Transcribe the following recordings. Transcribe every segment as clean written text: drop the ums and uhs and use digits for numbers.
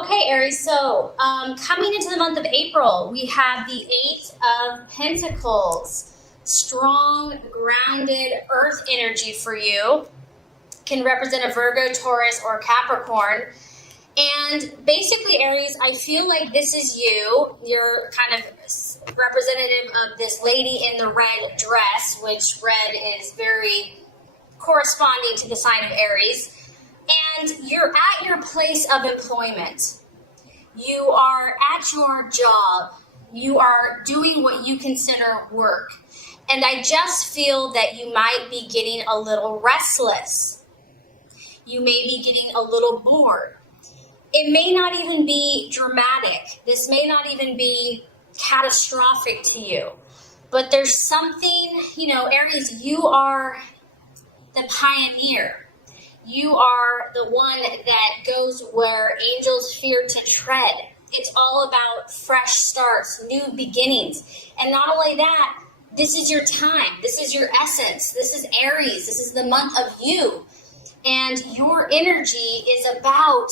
Okay, Aries, so coming into the month of April, we have the Eight of Pentacles. Strong, grounded earth energy for you. Can represent a Virgo, Taurus, or Capricorn. And basically, Aries, I feel like this is you. You're kind of representative of this lady in the red dress, which red is very corresponding to the sign of Aries. And you're at your place of employment. You are at your job. You are doing what you consider work. And I just feel that you might be getting a little restless. You may be getting a little bored. It may not even be dramatic. This may not even be catastrophic to you. But there's something, Aries, you are the pioneer. You are the one that goes where angels fear to tread. It's all about fresh starts, new beginnings. And not only that, this is your time. This is your essence. This is Aries. This is the month of you. And your energy is about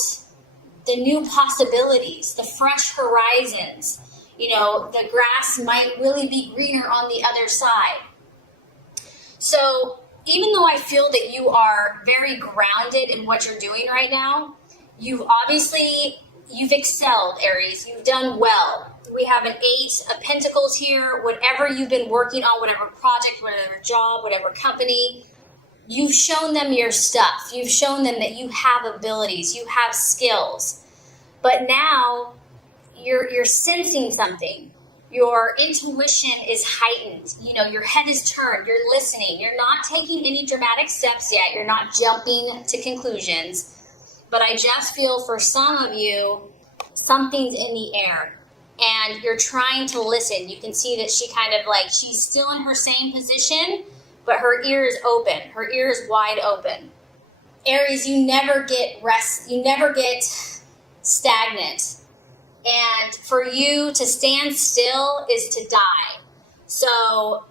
the new possibilities, the fresh horizons. The grass might really be greener on the other side. So even though I feel that you are very grounded in what you're doing right now, you've excelled, Aries. You've done well. We have an Eight of Pentacles here. Whatever you've been working on, whatever project, whatever job, whatever company, you've shown them your stuff. You've shown them that you have abilities, you have skills. But now you're sensing something. Your intuition is heightened. Your head is turned. You're listening. You're not taking any dramatic steps yet. You're not jumping to conclusions. But I just feel for some of you, something's in the air. And you're trying to listen. You can see that she's still in her same position, but her ear is open. Her ear is wide open. Aries, you never get rest. You never get stagnant. And for you to stand still is to die. So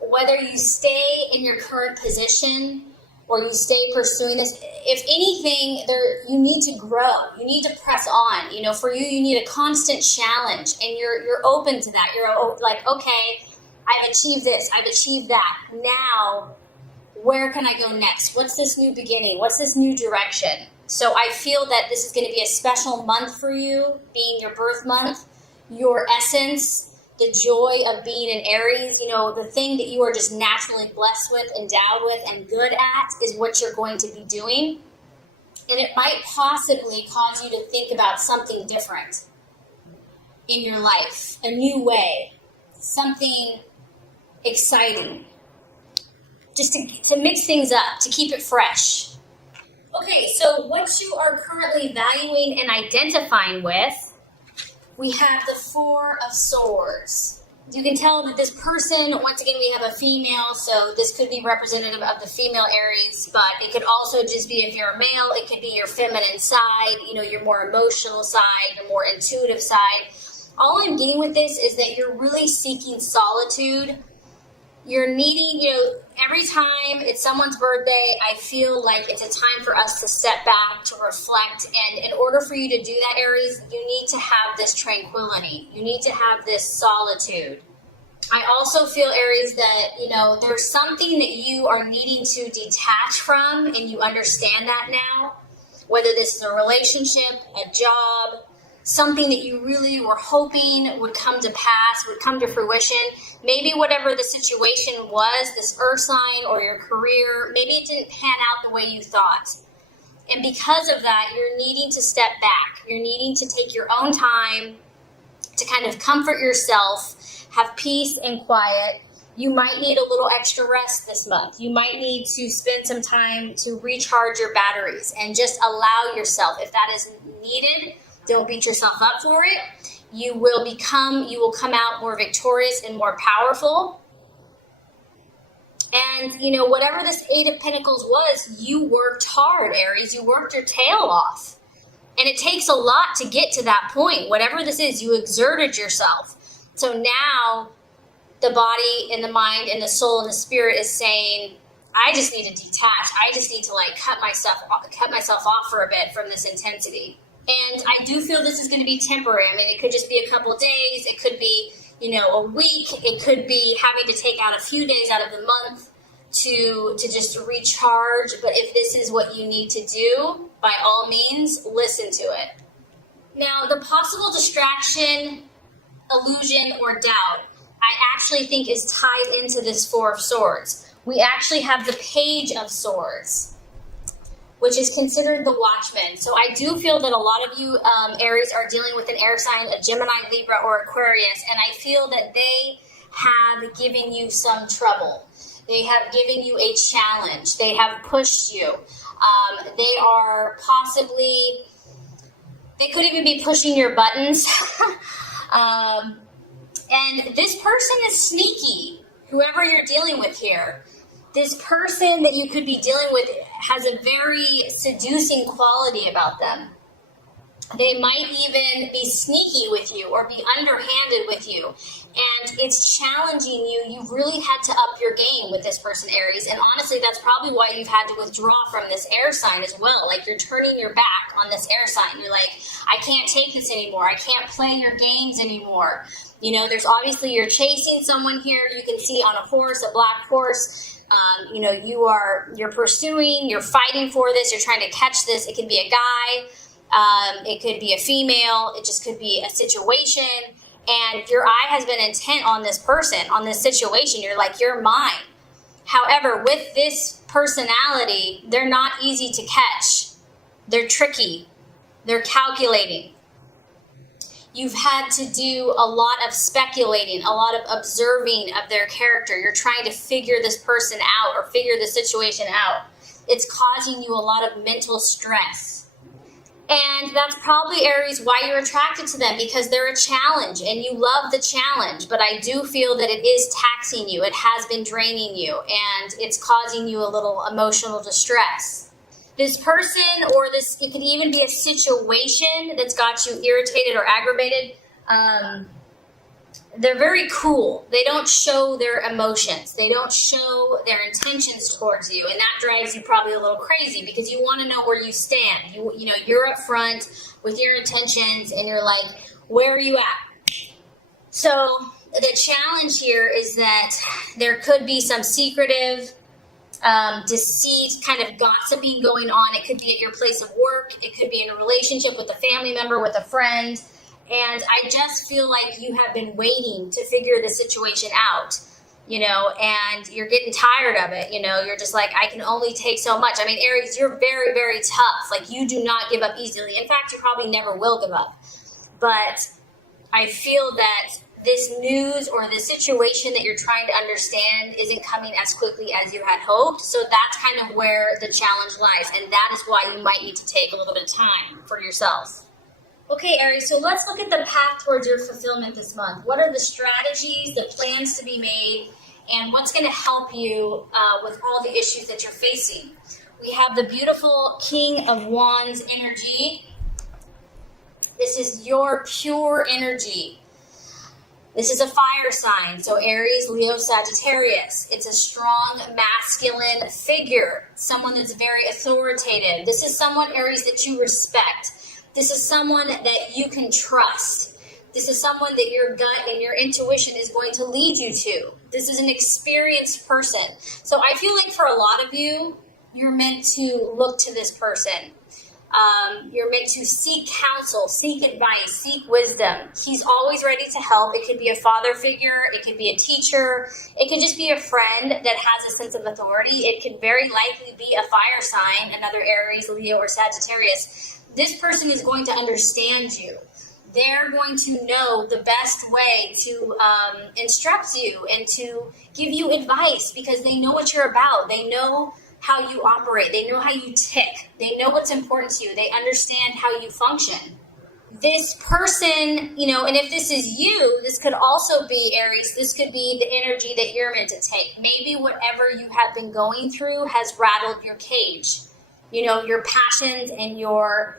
whether you stay in your current position or you stay pursuing this, if anything, you need to grow. You need to press on. For you need a constant challenge, and you're open to that. You're like, okay, I've achieved this. I've achieved that. Now, where can I go next? What's this new beginning? What's this new direction? So I feel that this is going to be a special month for you, being your birth month, your essence, the joy of being an Aries. The thing that you are just naturally blessed with, endowed with, and good at is what you're going to be doing. And it might possibly cause you to think about something different in your life, a new way, something exciting, just to mix things up, to keep it fresh. Okay, so what you are currently valuing and identifying with, we have the Four of Swords. You can tell that this person, once again, we have a female, so this could be representative of the female Aries, but it could also just be, if you're a male, it could be your feminine side, your more emotional side, your more intuitive side. All I'm getting with this is that you're really seeking solitude. You're needing, every time it's someone's birthday, I feel like it's a time for us to step back, to reflect. And in order for you to do that, Aries, you need to have this tranquility. You need to have this solitude. I also feel, Aries, that, there's something that you are needing to detach from, and you understand that now. Whether this is a relationship, a job, something that you really were hoping would come to pass, would come to fruition. Maybe whatever the situation was, this earth sign or your career, maybe it didn't pan out the way you thought. And because of that, you're needing to step back. You're needing to take your own time to kind of comfort yourself, have peace and quiet. You might need a little extra rest this month. You might need to spend some time to recharge your batteries and just allow yourself, if that is needed, don't beat yourself up for it. You will come out more victorious and more powerful. And, whatever this Eight of Pentacles was, you worked hard, Aries. You worked your tail off. And it takes a lot to get to that point. Whatever this is, you exerted yourself. So now the body and the mind and the soul and the spirit is saying, I just need to detach. I just need to cut myself off for a bit from this intensity. And I do feel this is going to be temporary. I mean, it could just be a couple days. It could be, a week. It could be having to take out a few days out of the month to just recharge. But if this is what you need to do, by all means, listen to it. Now, the possible distraction, illusion, or doubt, I actually think is tied into this Four of Swords. We actually have the Page of Swords, which is considered the watchman. So I do feel that a lot of you Aries are dealing with an air sign, a Gemini, Libra, or Aquarius, and I feel that they have given you some trouble. They have given you a challenge. They have pushed you. They are possibly, they could even be pushing your buttons. And this person is sneaky, whoever you're dealing with here. This person that you could be dealing with has a very seducing quality about them. They might even be sneaky with you or be underhanded with you. And it's challenging you. You've really had to up your game with this person, Aries. And honestly, that's probably why you've had to withdraw from this air sign as well. Like, you're turning your back on this air sign. You're like, I can't take this anymore. I can't play your games anymore. There's obviously, you're chasing someone here. You can see on a horse, a black horse. You're pursuing, you're fighting for this. You're trying to catch this. It could be a guy. It could be a female. It just could be a situation. And your eye has been intent on this person, on this situation. You're like, you're mine. However, with this personality, they're not easy to catch. They're tricky. They're calculating. You've had to do a lot of speculating, a lot of observing of their character. You're trying to figure this person out or figure the situation out. It's causing you a lot of mental stress. And that's probably, Aries, why you're attracted to them, because they're a challenge and you love the challenge. But I do feel that it is taxing you. It has been draining you, and it's causing you a little emotional distress. This person, or this, it could even be a situation that's got you irritated or aggravated. They're very cool. They don't show their emotions. They don't show their intentions towards you. And that drives you probably a little crazy, because you want to know where you stand. You're up front with your intentions, and you're like, where are you at? So the challenge here is that there could be some secretive, deceit, kind of gossiping going on. It could be at your place of work. It could be in a relationship with a family member, with a friend. And I just feel like you have been waiting to figure the situation out, and you're getting tired of it. You're just like, I can only take so much. I mean, Aries, you're very, very tough. Like, you do not give up easily. In fact, you probably never will give up. But I feel that this news or the situation that you're trying to understand isn't coming as quickly as you had hoped. So that's kind of where the challenge lies. And that is why you might need to take a little bit of time for yourself. Okay, Aries, so let's look at the path towards your fulfillment this month. What are the strategies, the plans to be made, and what's going to help you with all the issues that you're facing? We have the beautiful King of Wands energy. This is your pure energy. This is a fire sign, so Aries, Leo, Sagittarius. It's a strong, masculine figure, someone that's very authoritative. This is someone, Aries, that you respect. This is someone that you can trust. This is someone that your gut and your intuition is going to lead you to. This is an experienced person. So I feel like for a lot of you, you're meant to look to this person. You're meant to seek counsel, seek advice, seek wisdom. He's always ready to help. It could be a father figure. It could be a teacher. It could just be a friend that has a sense of authority. It could very likely be a fire sign, another Aries, Leo, or Sagittarius. This person is going to understand you. They're going to know the best way to instruct you and to give you advice, because they know what you're about. They know how you operate. They know how you tick. They know what's important to you. They understand how you function. This person, and if this is you, this could also be, Aries, this could be the energy that you're meant to take. Maybe whatever you have been going through has rattled your cage. Your passions and your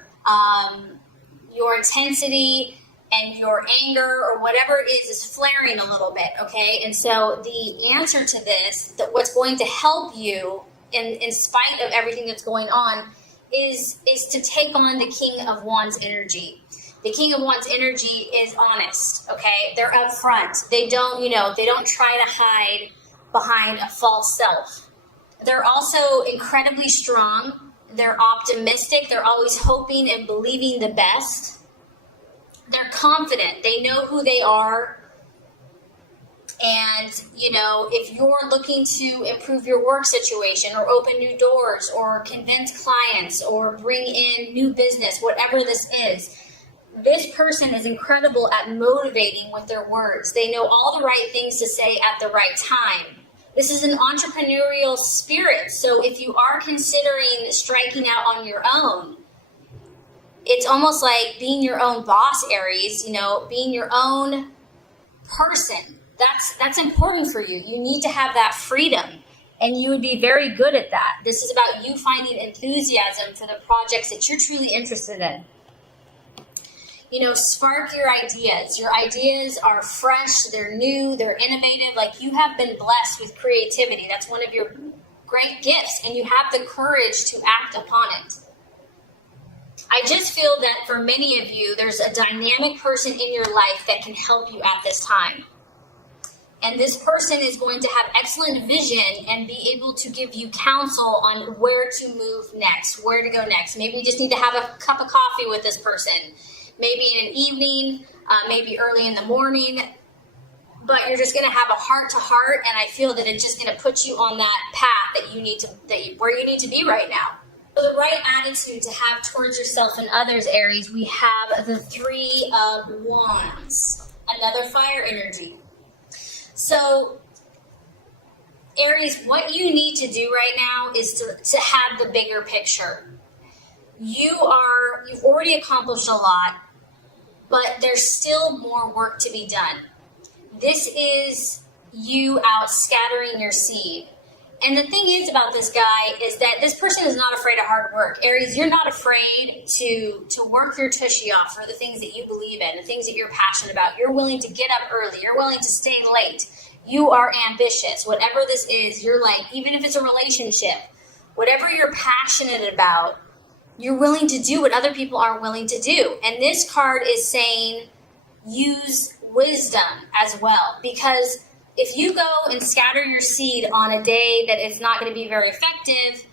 intensity and your anger or whatever it is flaring a little bit, okay? And so the answer to this, that what's going to help you in spite of everything that's going on, is to take on the King of Wands energy. The King of Wands energy is honest, okay? They're upfront. They don't, they don't try to hide behind a false self. They're also incredibly strong. They're optimistic. They're always hoping and believing the best. They're confident. They know who they are. And, if you're looking to improve your work situation or open new doors or convince clients or bring in new business, whatever this is, this person is incredible at motivating with their words. They know all the right things to say at the right time. This is an entrepreneurial spirit. So if you are considering striking out on your own, it's almost like being your own boss, Aries, being your own person. That's important for you. You need to have that freedom, and you would be very good at that. This is about you finding enthusiasm for the projects that you're truly interested in. Spark your ideas. Your ideas are fresh, they're new, they're innovative. Like, you have been blessed with creativity. That's one of your great gifts, and you have the courage to act upon it. I just feel that for many of you, there's a dynamic person in your life that can help you at this time. And this person is going to have excellent vision and be able to give you counsel on where to move next, where to go next. Maybe you just need to have a cup of coffee with this person. Maybe in an evening, maybe early in the morning. But you're just going to have a heart-to-heart, and I feel that it's just going to put you on that path where you need to be right now. So the right attitude to have towards yourself and others, Aries, we have the Three of Wands, another fire energy. So, Aries, what you need to do right now is to have the bigger picture. You've already accomplished a lot, but there's still more work to be done. This is you out scattering your seed. And the thing is about this guy is that this person is not afraid of hard work. Aries, you're not afraid to work your tushy off for the things that you believe in, the things that you're passionate about. You're willing to get up early. You're willing to stay late. You are ambitious. Whatever this is, you're like, even if it's a relationship, whatever you're passionate about, you're willing to do what other people aren't willing to do. And this card is saying use wisdom as well, because if you go and scatter your seed on a day that is not going to be very effective,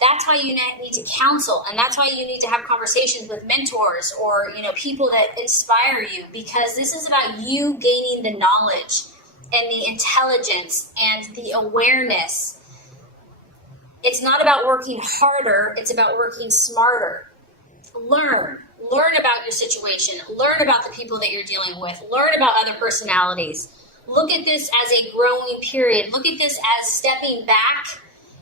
that's why you need to counsel, and that's why you need to have conversations with mentors or, people that inspire you, because this is about you gaining the knowledge and the intelligence and the awareness. It's not about working harder, it's about working smarter. Learn about your situation, learn about the people that you're dealing with, learn about other personalities. Look at this as a growing period. Look at this as stepping back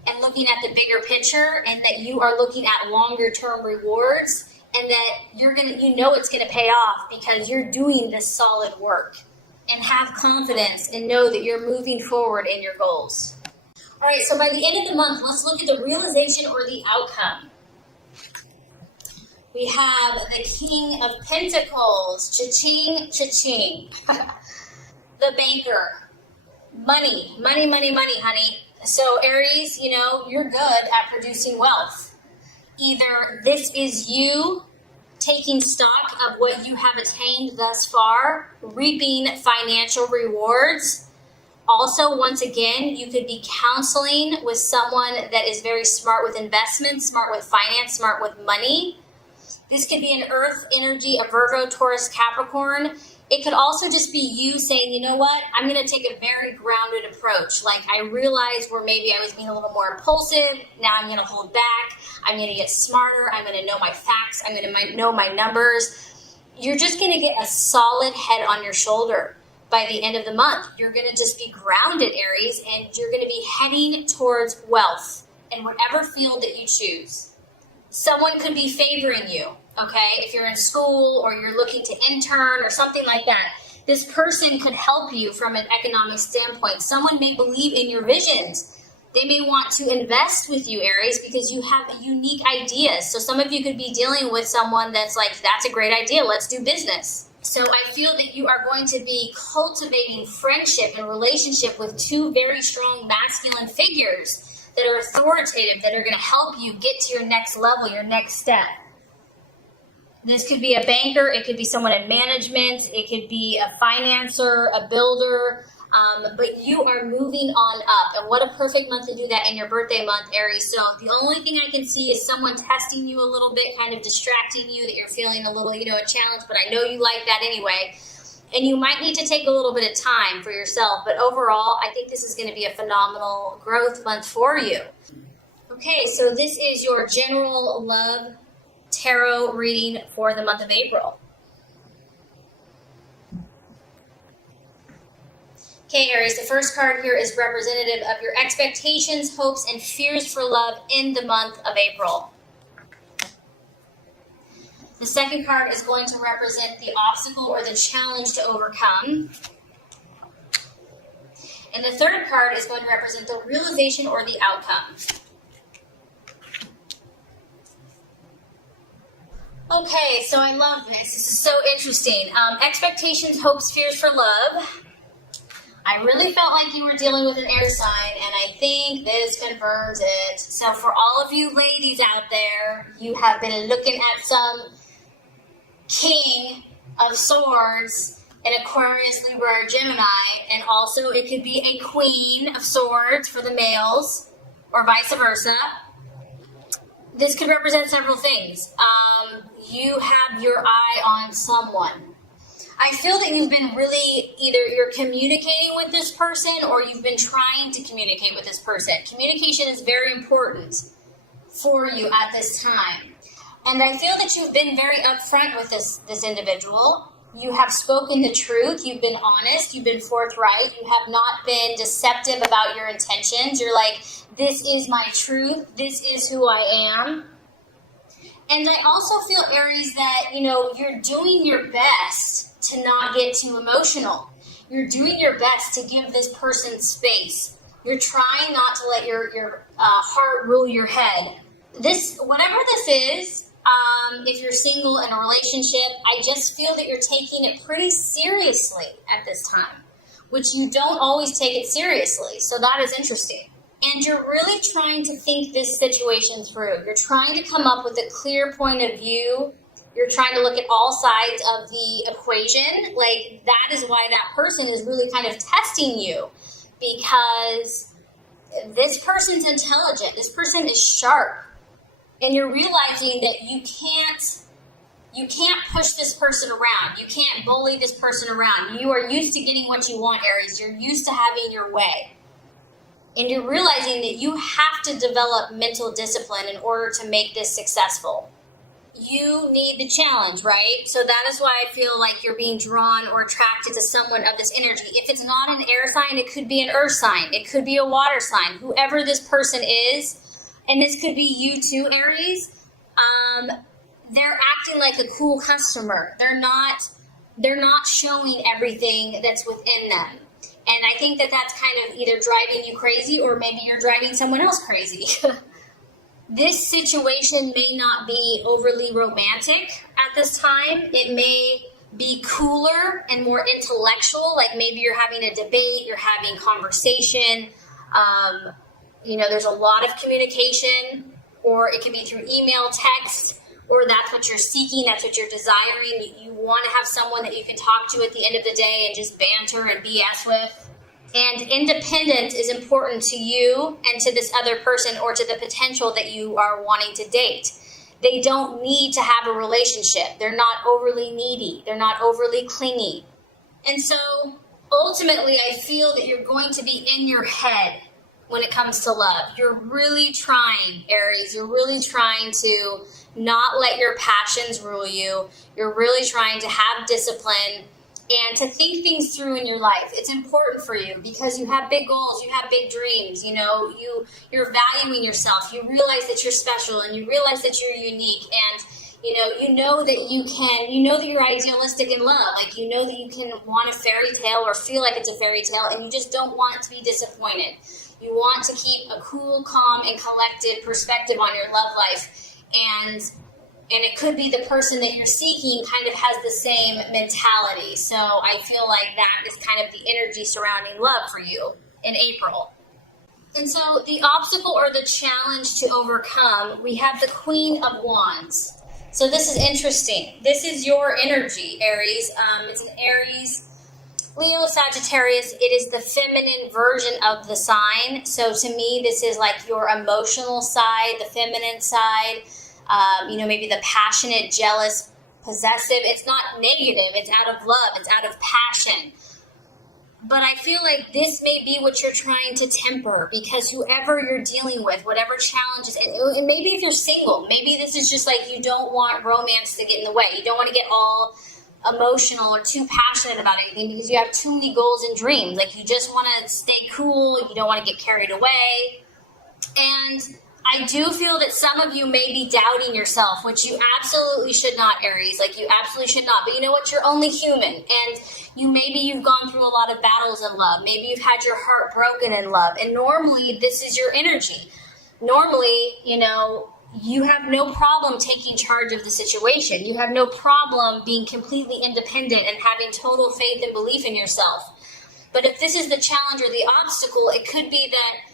and looking at the bigger picture, and that you are looking at longer term rewards, and that it's going to pay off because you're doing this solid work. And have confidence and know that you're moving forward in your goals. All right, so by the end of the month, let's look at the realization or the outcome. We have the King of Pentacles, cha-ching, cha-ching. The banker, money, honey. So Aries, you're good at producing wealth. Either this is you taking stock of what you have attained thus far, reaping financial rewards. Also, once again, you could be counseling with someone that is very smart with investments, smart with finance, smart with money. This could be an earth energy, a Virgo, Taurus, Capricorn. It could also just be you saying, you know what, I'm going to take a very grounded approach. Like, I realized where maybe I was being a little more impulsive. Now I'm going to hold back. I'm going to get smarter. I'm going to know my facts. I'm going to know my numbers. You're just going to get a solid head on your shoulder by the end of the month. You're going to just be grounded, Aries, and you're going to be heading towards wealth in whatever field that you choose. Someone could be favoring you, okay? If you're in school or you're looking to intern or something like that, this person could help you from an economic standpoint. Someone may believe in your visions. They may want to invest with you, Aries, because you have unique ideas. So some of you could be dealing with someone that's like, that's a great idea, let's do business. So I feel that you are going to be cultivating friendship and relationship with two very strong masculine figures that are authoritative, that are going to help you get to your next level, your next step. This could be a banker, it could be someone in management, it could be a financer, a builder, but you are moving on up. And what a perfect month to do that in your birthday month, Aries. So the only thing I can see is someone testing you a little bit, kind of distracting you, that you're feeling a little, a challenge, but I know you like that anyway. And you might need to take a little bit of time for yourself, but overall, I think this is going to be a phenomenal growth month for you. Okay, so this is your general love tarot reading for the month of April. Okay, Aries, the first card here is representative of your expectations, hopes, and fears for love in the month of April. The second card is going to represent the obstacle or the challenge to overcome. And the third card is going to represent the realization or the outcome. Okay, so I love this. This is so interesting. Expectations, hopes, fears for love. I really felt like you were dealing with an air sign, and I think this confirms it. So for all of you ladies out there, you have been looking at some King of Swords in Aquarius, Libra, or Gemini, and also it could be a Queen of Swords for the males, or vice versa. This could represent several things. You have your eye on someone. I feel that you've been really, either you're communicating with this person or you've been trying to communicate with this person. Communication is very important for you at this time. And I feel that you've been very upfront with this individual. You have spoken the truth. You've been honest. You've been forthright. You have not been deceptive about your intentions. You're like, this is my truth. This is who I am. And I also feel, Aries, that, you're doing your best to not get too emotional. You're doing your best to give this person space. You're trying not to let your heart rule your head. Whatever this is, if you're single in a relationship, I just feel that you're taking it pretty seriously at this time, which you don't always take it seriously. So that is interesting. And you're really trying to think this situation through. You're trying to come up with a clear point of view. You're trying to look at all sides of the equation. Like, that is why that person is really kind of testing you, because this person's intelligent. This person is sharp. And you're realizing that you can't push this person around. You can't bully this person around. You are used to getting what you want, Aries. You're used to having your way. And you're realizing that you have to develop mental discipline in order to make this successful. You need the challenge, right? So that is why I feel like you're being drawn or attracted to someone of this energy. If it's not an air sign, it could be an earth sign. It could be a water sign. Whoever this person is, and this could be you too, Aries, they're acting like a cool customer. They're not showing everything that's within them. And I think that that's kind of either driving you crazy or maybe you're driving someone else crazy. This situation may not be overly romantic at this time. It may be cooler and more intellectual, like maybe you're having a debate, you're having conversation. There's a lot of communication, or it can be through email, text, or that's what you're seeking, that's what you're desiring. You want to have someone that you can talk to at the end of the day and just banter and BS with. And independence is important to you and to this other person, or to the potential that you are wanting to date. They don't need to have a relationship. They're not overly needy. They're not overly clingy. And so ultimately, I feel that you're going to be in your head when it comes to love. You're really trying, Aries. You're really trying to not let your passions rule you. You're really trying to have discipline and to think things through in your life. It's important for you because you have big goals, you have big dreams, you're valuing yourself. You realize that you're special and you realize that you're unique, and you know that you're idealistic in love. Like, you know that you can want a fairy tale or feel like it's a fairy tale, and you just don't want to be disappointed. You want to keep a cool, calm, and collected perspective on your love life. And it could be the person that you're seeking kind of has the same mentality. So I feel like that is kind of the energy surrounding love for you in April. And so the obstacle or the challenge to overcome, we have the Queen of Wands. So this is interesting. This is your energy, Aries. It's an Aries, Leo, Sagittarius. It is the feminine version of the sign. So to me, this is like your emotional side, the feminine side. Maybe the passionate, jealous, possessive. It's not negative. It's out of love. It's out of passion. But I feel like this may be what you're trying to temper, because whoever you're dealing with, whatever challenges, and maybe if you're single, maybe this is just like you don't want romance to get in the way. You don't want to get all emotional or too passionate about anything because you have too many goals and dreams. Like you just want to stay cool. You don't want to get carried away. And I do feel that some of you may be doubting yourself, which you absolutely should not, Aries. Like you absolutely should not. But you know what? You're only human. And maybe you've gone through a lot of battles in love. Maybe you've had your heart broken in love. And normally this is your energy. Normally, you have no problem taking charge of the situation. You have no problem being completely independent and having total faith and belief in yourself. But if this is the challenge or the obstacle, it could be that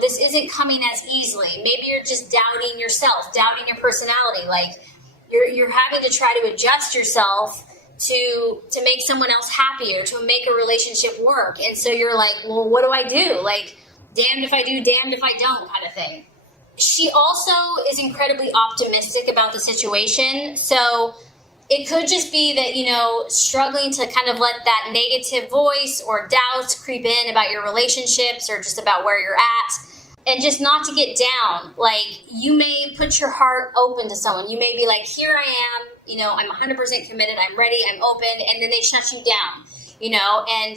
this isn't coming as easily. Maybe you're just doubting yourself, doubting your personality. Like you're having to try to adjust yourself to make someone else happier, to make a relationship work. And so you're like, well, what do I do? Like, damned if I do, damned if I don't kind of thing. She also is incredibly optimistic about the situation. So it could just be that, struggling to kind of let that negative voice or doubts creep in about your relationships or just about where you're at, and just not to get down. Like you may put your heart open to someone. You may be like, here I am, I'm 100% committed. I'm ready. I'm open. And then they shut you down, and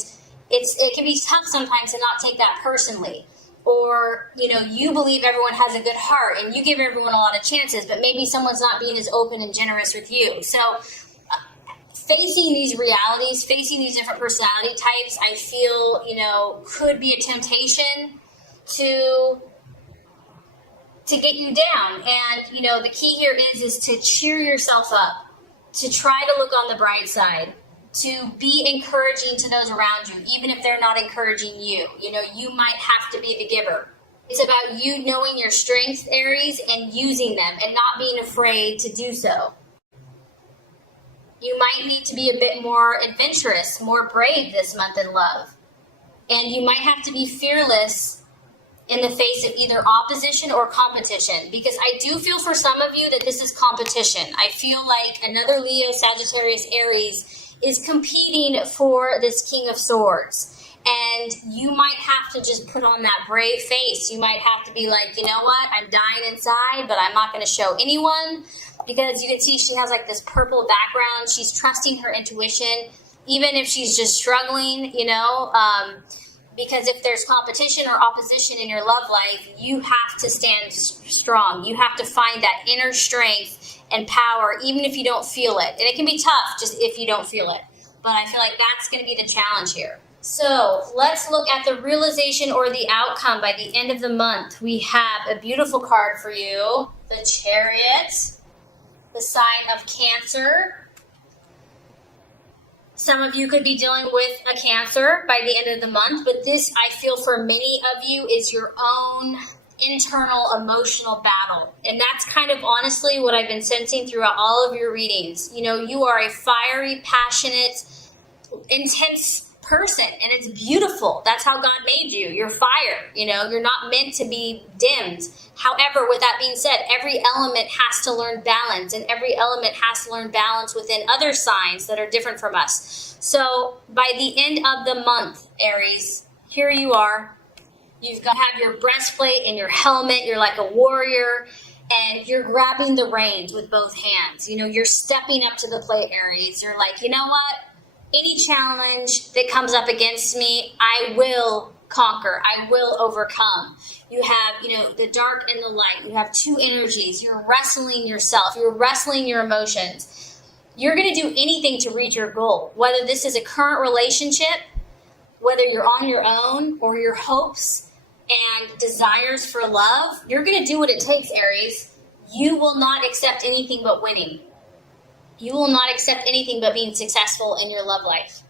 it can be tough sometimes to not take that personally. Or, you believe everyone has a good heart and you give everyone a lot of chances, but maybe someone's not being as open and generous with you. So facing these realities, facing these different personality types, I feel, could be a temptation to get you down. And, the key here is to cheer yourself up, to try to look on the bright side, to be encouraging to those around you, even if they're not encouraging you. You might have to be the giver. It's about you knowing your strengths, Aries, and using them and not being afraid to do so. You might need to be a bit more adventurous, more brave this month in love. And you might have to be fearless in the face of either opposition or competition, because I do feel for some of you that this is competition. I feel like another Leo, Sagittarius, Aries is competing for this King of Swords. And you might have to just put on that brave face. You might have to be like, you know what? I'm dying inside, but I'm not going to show anyone. Because you can see she has like this purple background. She's trusting her intuition, even if she's just struggling, because if there's competition or opposition in your love life, you have to stand strong. You have to find that inner strength and power, even if you don't feel it. And it can be tough just if you don't feel it. But I feel like that's going to be the challenge here. So let's look at the realization or the outcome by the end of the month. We have a beautiful card for you, the Chariot, the sign of Cancer. Some of you could be dealing with a Cancer by the end of the month, but this, I feel for many of you, is your own internal emotional battle. And that's kind of honestly what I've been sensing throughout all of your readings. You are a fiery, passionate, intense person, and it's beautiful. That's how God made you. You're fire. You're not meant to be dimmed. However, with that being said, every element has to learn balance, and every element has to learn balance within other signs that are different from us. So by the end of the month, Aries, here you are. You've got to have your breastplate and your helmet. You're like a warrior, and you're grabbing the reins with both hands. You're stepping up to the plate, Aries. You're like, you know what? Any challenge that comes up against me, I will conquer. I will overcome. You have, the dark and the light. You have two energies. You're wrestling yourself. You're wrestling your emotions. You're going to do anything to reach your goal, whether this is a current relationship, whether you're on your own, or your hopes and desires for love. You're going to do what it takes, Aries. You will not accept anything but winning. You will not accept anything but being successful in your love life.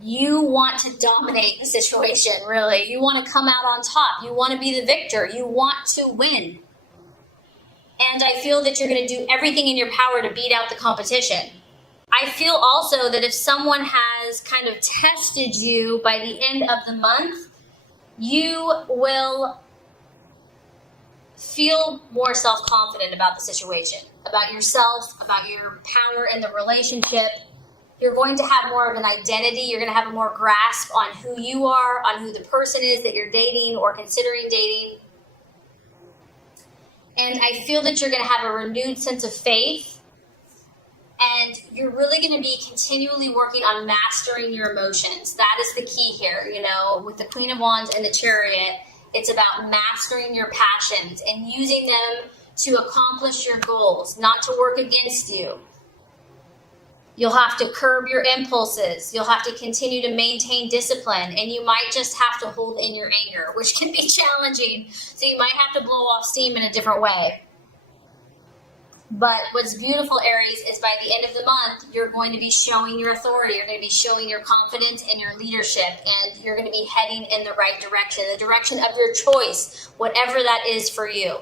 You want to dominate the situation, really. You want to come out on top. You want to be the victor. You want to win. And I feel that you're going to do everything in your power to beat out the competition. I feel also that if someone has kind of tested you by the end of the month, you will feel more self-confident about the situation, about yourself, about your power in the relationship. You're going to have more of an identity. You're going to have a more grasp on who you are, on who the person is that you're dating or considering dating. And I feel that you're going to have a renewed sense of faith. And you're really going to be continually working on mastering your emotions. That is the key here, you know, with the Queen of Wands and the Chariot. It's about mastering your passions and using them to accomplish your goals, not to work against you. You'll have to curb your impulses. You'll have to continue to maintain discipline, and you might just have to hold in your anger, which can be challenging. So you might have to blow off steam in a different way. But what's beautiful, Aries, is by the end of the month, you're going to be showing your authority. You're going to be showing your confidence and your leadership, and you're going to be heading in the right direction, the direction of your choice, whatever that is for you.